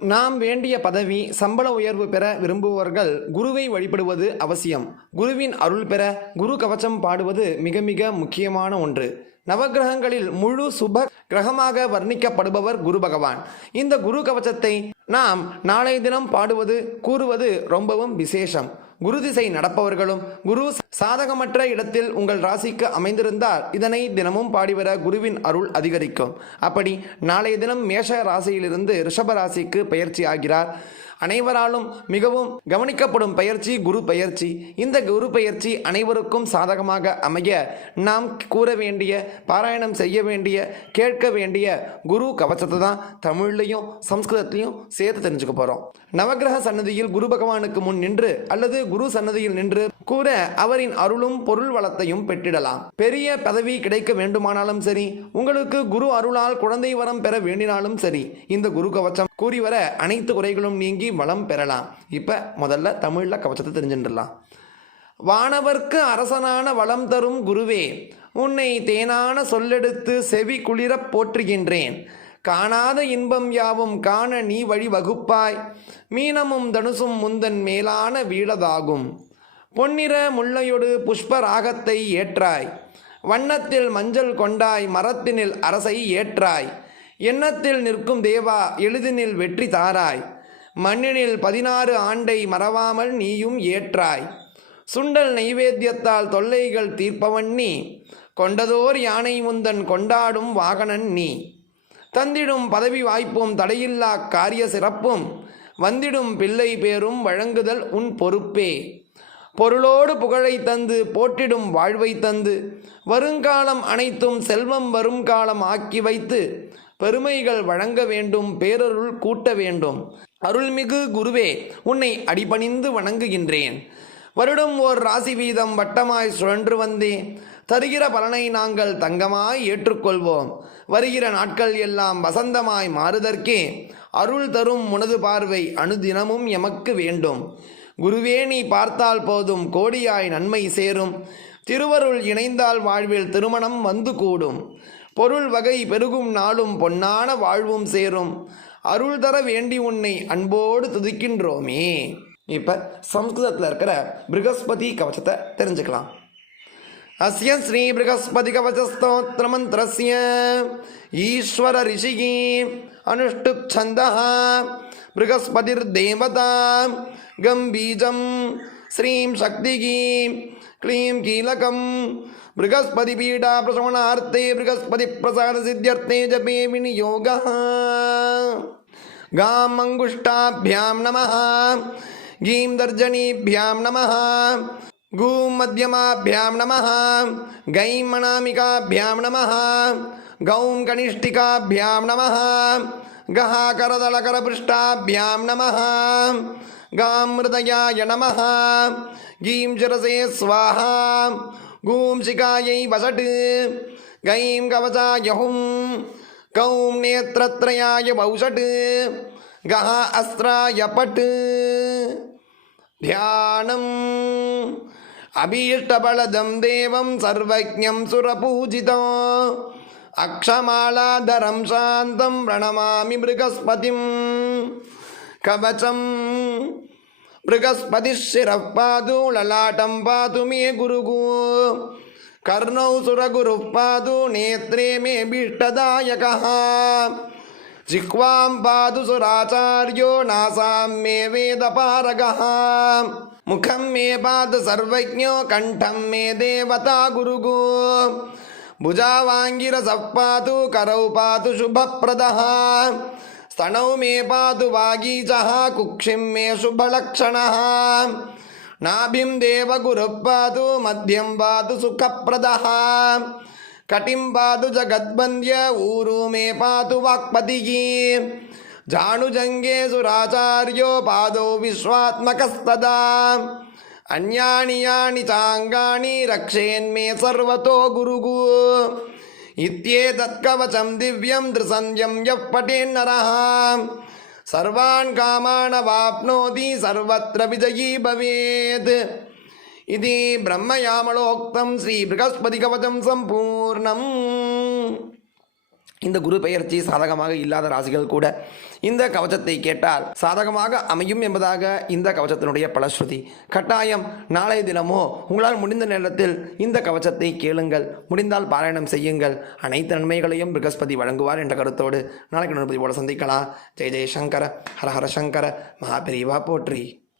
நாம் வேண்டிய பதவி சம்பள உயர்வு பெற விரும்புபவர்கள் குருவை வழிபடுவது அவசியம். குருவின் அருள் பெற குரு கவச்சம் பாடுவது மிக மிக முக்கியமான ஒன்று. நவக்கிரகங்களில் முழு சுப கிரகமாக வர்ணிக்கப்படுபவர் குரு பகவான். இந்த குரு கவச்சத்தை நாம் நாளைய தினம் பாடுவது கூறுவது ரொம்பவும் விசேஷம். குரு திசை நடப்பவர்களும் குரு சாதகமற்ற இடத்தில் உங்கள் ராசிக்கு அமைந்திருந்தால் இதனை தினமும் பாடிவர குருவின் அருள் அதிகரிக்கும். அப்படி நாளைய தினம் மேஷ ராசியிலிருந்து ரிஷப ராசிக்கு பயிற்சி ஆகிறார். அனைவராலும் மிகவும் கவனிக்கப்படும் பயிற்சி குரு பயிற்சி இந்த குரு பயிற்சி அனைவருக்கும் சாதகமாக அமைய நாம் கூற வேண்டிய பாராயணம் செய்ய வேண்டிய கேட்க வேண்டிய குரு கவசத்தை தான் தமிழ்லையும் சம்ஸ்கிருதத்திலையும் சேர்த்து தெரிஞ்சுக்க போகிறோம் நவக்கிரக சன்னதியில் குரு பகவானுக்கு முன் நின்று அல்லது குரு சன்னதியில் நின்று கூற அவரின் அருளும் பொருள் வளத்தையும் பெற்றிடலாம். பெரிய பதவி கிடைக்க வேண்டுமானாலும் சரி உங்களுக்கு குரு அருளால் குழந்தை வரம் பெற வேண்டினாலும் சரி இந்த குரு கவச்சம் கூறி வர அனைத்து குறைகளும் நீங்கி வளம் பெறலாம். இப்போ முதல்ல தமிழில் கவச்சத்தை தெரிஞ்சுட்டுலாம் வானவர்க்கு அரசனான வளம் தரும் குருவே உன்னை தேனான சொல்லெடுத்து செவி குளிரப் போற்றுகின்றேன். காணாத இன்பம் யாவும் காண நீ வழி வகுப்பாய். மீனமும் தனுசும் முந்தன் மேலான வீடதாகும். பொன்னிற முல்லையொடு புஷ்ப ராகத்தை ஏற்றாய். வண்ணத்தில் மஞ்சள் கொண்டாய் மரத்தினில் அரசை ஏற்றாய். எண்ணத்தில் நிற்கும் தேவா எளிதினில் வெற்றி தாராய். மண்ணினில் பதினாறு ஆண்டை மறவாமல் நீயும் ஏற்றாய். சுண்டல் நைவேத்தியத்தால் தொல்லைகள் தீர்ப்பவன் நீ. கொண்டதோர் யானை முந்தன் கொண்டாடும் வாகனன் நீ. தந்திடும் பதவி வாய்ப்பும் தடையில்லா காரிய சிறப்பும் வந்திடும் பிள்ளை பேரும் வழங்குதல் உன் பொறுப்பே. பொருளோடு புகழை தந்து போற்றிடும் வாழ்வை தந்து வருங்காலம் அனைத்தும் செல்வம் வரும் காலம் ஆக்கி வைத்து பெருமைகள் வழங்க வேண்டும் பேரருள் கூட்ட வேண்டும். அருள்மிகு குருவே உன்னை அடிபணிந்து வணங்குகின்றேன். வருடம் ஓர் ராசி வீதம் வட்டமாய் சுழன்று வந்தே. தருகிற பலனை நாங்கள் தங்கமாய் ஏற்றுக்கொள்வோம். வருகிற நாட்கள் எல்லாம் வசந்தமாய் மாறுதற்கே. அருள் தரும் உனது பார்வை அணுதினமும் எமக்கு வேண்டும். குருவே நீ பார்த்தால் போதும். கோடியாய் நன்மை சேரும். திருவருள் இணைந்தால் வாழ்வில் திருமணம் வந்து கூடும். பொருள் வகை பெருகும் நாளும் பொன்னான வாழ்வும் சேரும். அருள் தர வேண்டி உன்னை அன்போடு துதிக்கின்றோமே. இப்போ சம்ஸ்கிருதத்தில் இருக்கிற பிருகஸ்பதி கவசத்தை தெரிஞ்சுக்கலாம். அஸ்ய ஸ்ரீ பிருகஸ்பதி கவச்சஸ்தோத்திரமந்திரஸ்ய. ஈஸ்வர ரிஷிகி அனுஷ்டுப் சந்தா बृहस्पतिर्देवता गं बीजं श्रीं शक्तिः क्लीं कीलकं। बृहस्पतिपीडाप्रशमनार्थे बृहस्पतिप्रसादसिद्ध्यर्थे जपे विनियोगः। गाम् अङ्गुष्ठाभ्यां नमः। गीं दर्जनीभ्यां नमः। गूं मध्यमाभ्यां नमः। गैं मणामिकाभ्यां नमः। गौं कनिष्ठिकाभ्यां नमः। गः करदलकरपृष्ठाभ्यां नमः गां हृदयाय नमः गीं शिरसे स्वाहा गूं शिखायै वसट् गैं कवचाय हुं गौं नेत्रत्रयाय वौषट् गः अस्त्राय पट् ध्यानम् अभीष्टबलदं देवं सर्वज्ञं सुरपूजितं అక్షమాళాధరం శాంతం ప్రణమామి మృగస్పతిం కవచం మృగస్పతి పాదూలలాటం పాదు మే గురుగు. కర్ణౌ సురగురు పాదు నేత్రే మే భీష్టదాయక. జిహ్వాం పాదు సురాచార్యో నాసాం మే వేద వేదపారగ ముఖం మే పాదు సర్వజ్ఞో కంఠం మే దేవతా గురుగో. भुजावाङ्गिरसः पातु करौ पातु शुभप्रदः स्तनौ मे पातु वागीचः कुक्षिं मे शुभलक्षणः नाभिं देवगुरुः पातु मध्यं पातु सुखप्रदः कटिं पातु जगद्वन्द्य ऊरु मे पातु वाक्पतिः जानुजङ्गे सुराचार्यो पादौ विश्वात्मकस्तदा அந்யானியானி சாங்காணி ரக்ஷேன்மே சர்வதோ குருகு. இத்தியே தத்கவச்சம் திவ்யம் திருசஞ்சம் எப்பட்டேன் நரஹாம் சர்வான் காமானவாப்னோதி சர்வத்திர விஜயீ பவேத். இது பிரம்மயாமலோக்தம் ஸ்ரீ பிருகஸ்பதி கவச்சம் சம்பூர்ணம். இந்த குரு பெயர்ச்சி சாதகமாக இல்லாத ராசிகள் கூட இந்த கவச்சத்தை கேட்டால் சாதகமாக அமையும் என்பதாக இந்த கவச்சத்தினுடைய பலஸ்ருதி. கட்டாயம் நாளைய தினமோ உங்களால் முடிந்த நேரத்தில் இந்த கவச்சத்தை கேளுங்கள். முடிந்தால் பாராயணம் செய்யுங்கள். அனைத்து நன்மைகளையும் பிரகஸ்பதி வழங்குவார் என்ற கருத்தோடு நாளைக்கு நண்பதி போல சந்திக்கலாம். ஜெய ஜெயசங்கர ஹர ஹர சங்கர மகாபிரிவா போற்றி.